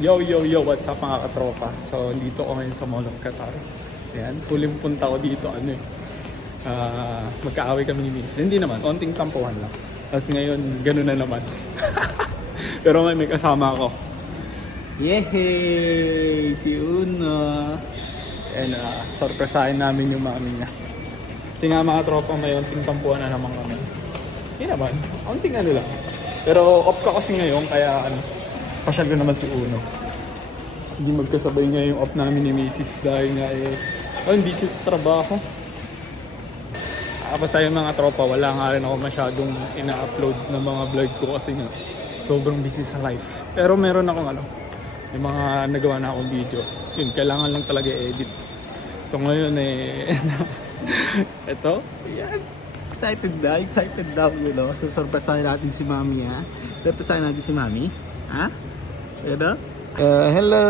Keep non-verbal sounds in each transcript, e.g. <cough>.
Yo, yo, yo, what's up mga katropa? So, dito ko ngayon sa Mall of Qatar. Ayan, huling punta ko dito, ano eh. Ah, magkaaway kami ni Miss. Hindi naman, onting tampuhan lang. Tapos ngayon, gano'n na naman. <laughs> Pero may, may kasama ako. Yehey! Si Uno! And uh, sorpresahin namin yung mami niya. Kasi nga mga tropa may onting tampuhan na naman kami. Hindi naman, onting ano lang. Pero off ka kasi ngayon, kaya ano, pasyal ko naman si Uno. Hindi magkasabay nga yung off namin ni Mrs. dahil nga eh, oh, busy sa trabaho. Tapos tayo mga tropa, wala nga rin ako masyadong ina-upload ng mga vlog ko kasi nga sobrang busy sa life. Pero meron akong ano, yung mga nagawa na akong video. Yun, kailangan lang talaga i-edit. So ngayon eh, <laughs> ito, yan. Excited na, excited na, you know. So, surpresahin natin si Mami, ha? Surpresahin natin si Mami. Ha? Ano? Uh, hello!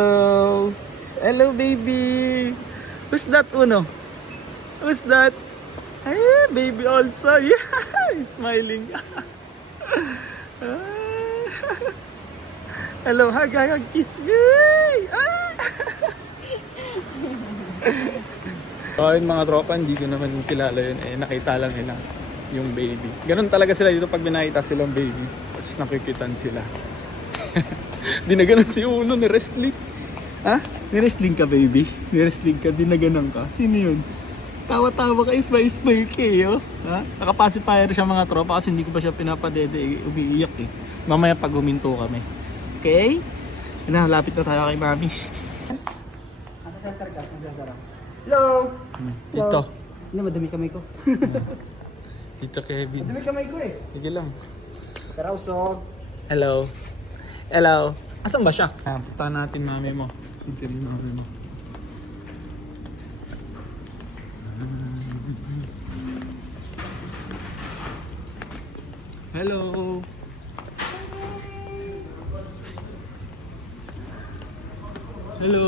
Hello, baby! Who's that, Uno? Who's that? Hey, baby also! <laughs> Yeah! He's smiling. <laughs> Hello, hug, hug, hug, kiss. Yay! Ah! <laughs> So ayun mga tropa, hindi ko naman kilala yun. Eh, nakita lang nila yung baby. Ganun talaga sila dito pag binakita silang baby. Tapos nakikitan sila. Di na ganun si Uno ni wrestling. Ha? Ni-wrestling ka, baby? Ni-wrestling ka, dinaganan ka. Sino yun? Tawa-tawa ka, smile-smile ka eh, oh. Ha? Nakapacifier siya mga tropa kasi hindi ko pa siya pinapadede, eh, umiiyak eh. Mamaya pag huminto kami. Okay? Ano, lapit na tayo kay mami. Asa center ka, magsasara. Hello! Dito. Hindi, madami kamay ko. <laughs> Dito Kevin. madami kamay ko eh. Sige lang. Saraw, so. Hello. Hello. Asan ba siya? Ah, punta natin mami mo. Punta rin mami mo. Hello. Hello.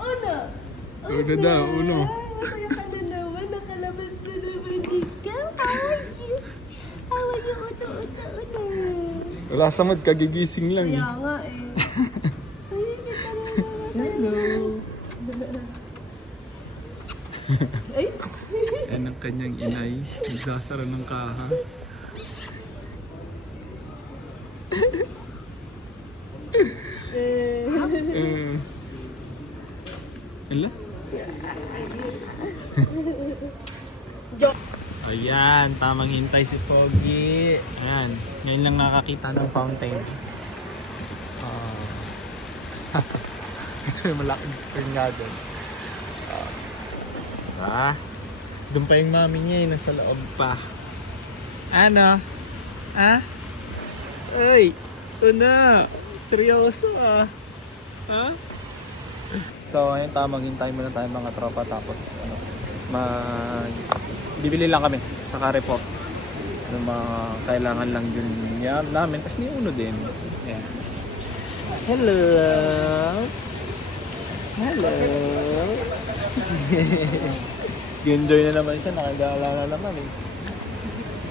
Uno! Uno daw, uno. Masaya ka na naman. Nakalabas na naman ikaw. How are you? How are you, Uno, Uno, Uno? Wala sa mood, kagigising lang. eh. Kaya nga eh. Ay. Hello! Ay! Yan ang kanyang inay. Nagsasara ng kaha. Eh, Eh. Ala? Ayan, tamang hintay si Pogi. Ayan, ngayon lang nakakita ng fountain. Ah. <laughs> Gusto yung malaking screen nga doon. Ah. Doon pa yung mami niya, eh, nasa loob pa. Ano? Ha? Uy! Una! Seryoso ah! Ha? So, ayun tamang hintay muna tayo mga tropa tapos ano, mag bibili lang kami sa Carrefour ng mga kailangan lang yun yan namin tapos ni Uno din. Yeah. Hello. Hello. <laughs> Enjoy na naman siya, nakagala na naman eh.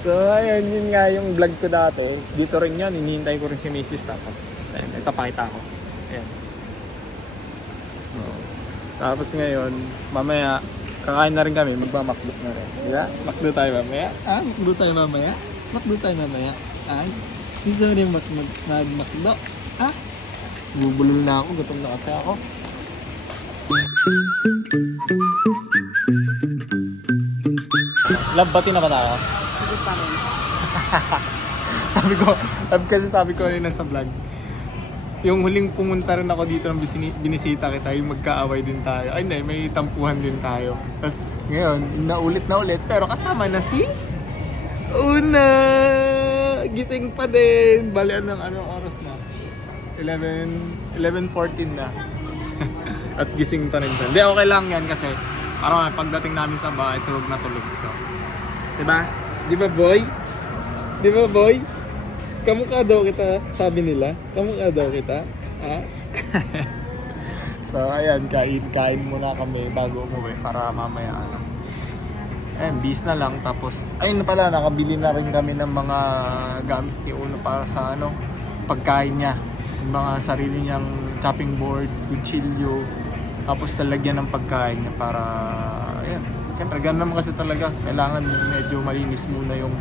So, ayun, yun nga yung vlog ko dati. Dito rin yan, hinihintay ko rin si Mrs. Tapos, ayun, ito pakita ko. Ayan. Oo. Tapos ngayon, mamaya, kakain na rin kami, magmamakdo na rin. Ba? Makdo tayo mamaya. Ah, makdo tayo mamaya. Makdo tayo mamaya. Ay, gusto mo rin mag, mag, magmakdo. Ah, bubulol na ako, gutom na kasi ako. Love, bati na ba tayo? Sige pa rin. <laughs> sabi ko, sabi kasi sabi ko rin sa vlog, yung huling pumunta rin ako dito ng binisita kita, yung magkaaway din tayo. Ay hindi, may tampuhan din tayo. Tapos ngayon, naulit na ulit, pero kasama na si Una! Gising pa din! Bali, anong, anong oras na? 11, 11.14 na. <laughs> At gising pa rin. Hindi, okay lang yan kasi para pagdating namin sa bahay, tulog na tulog ito. Diba? Di ba, boy? Di ba, boy? Kamukha daw kita, sabi nila. Kamukha daw kita. Ha? <laughs> so, ayan, kain, kain muna kami bago umuwi para mamaya ano. ayun, bis na lang. Tapos, ayun pala, nakabili na rin kami ng mga gamit ni Uno para sa ano, pagkain niya. Yung mga sarili niyang chopping board, kutsilyo, tapos talagyan ng pagkain niya para, ayun. Siyempre, ganun naman kasi talaga. Kailangan medyo malinis muna yung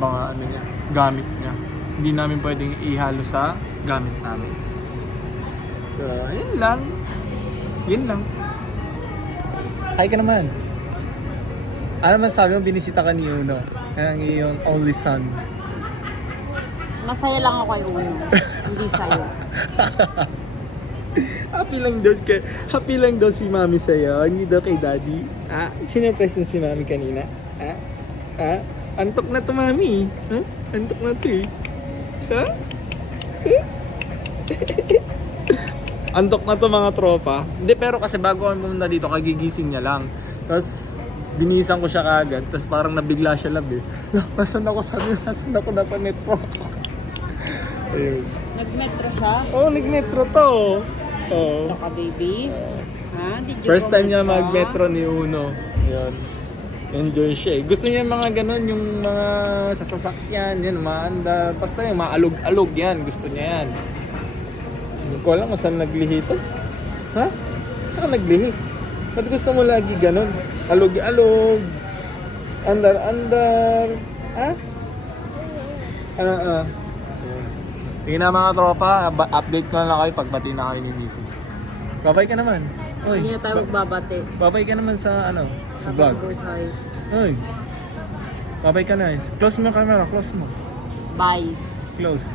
mga ano niya, gamit niya. Hindi namin pwedeng ihalo sa gamit namin. So, yun lang. Yun lang. Hi ka naman. Ano man sabi mo, binisita ka ni Uno? Ang iyong only son. Masaya lang ako kay Uno. Hindi sa'yo. <laughs> happy lang daw kay, happy lang daw si Mami sa'yo, hindi daw kay Daddy. Ah, sinurprise mo si Mami kanina? Ah? Ah? Antok na to, Mami. Huh? Antok na to eh. <laughs> Antok na to mga tropa. Hindi, pero kasi bago kami pumunta dito, kagigising niya lang. Tapos, binisan ko siya kagad. Tapos parang nabigla siya lab eh. <laughs> Nasaan ako? Sabi, nasaan ako? Nasa metro ako. <laughs> Ayun. Nag-metro siya? Oh, nag-metro to. Oh. Baka baby. Ha? Did you First time niya mag-metro ni Uno. Yun. Enjoy siya eh. Gusto niya yung mga ganun, yung mga sasasakyan, yan, maanda. Basta yung mga alog-alog yan. Gusto niya yan. Hindi ko alam kung saan naglihi to. Ha? Saan ka naglihi? Ba't gusto mo lagi ganun? Alog-alog. Andar-andar. Ha? Ah, ah. Sige na mga tropa, update ko na lang kayo pagbati na kayo ni Mrs. Babay ka naman. Oy, Hindi na tayo magbabate. babay ka naman sa ano, sa vlog. Oy. Babay ka na. Close mo camera, close mo. Bye. Close.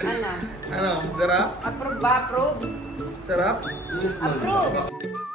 Ano? Ano, sarap? Approve ba? Approve? Sarap? Approve!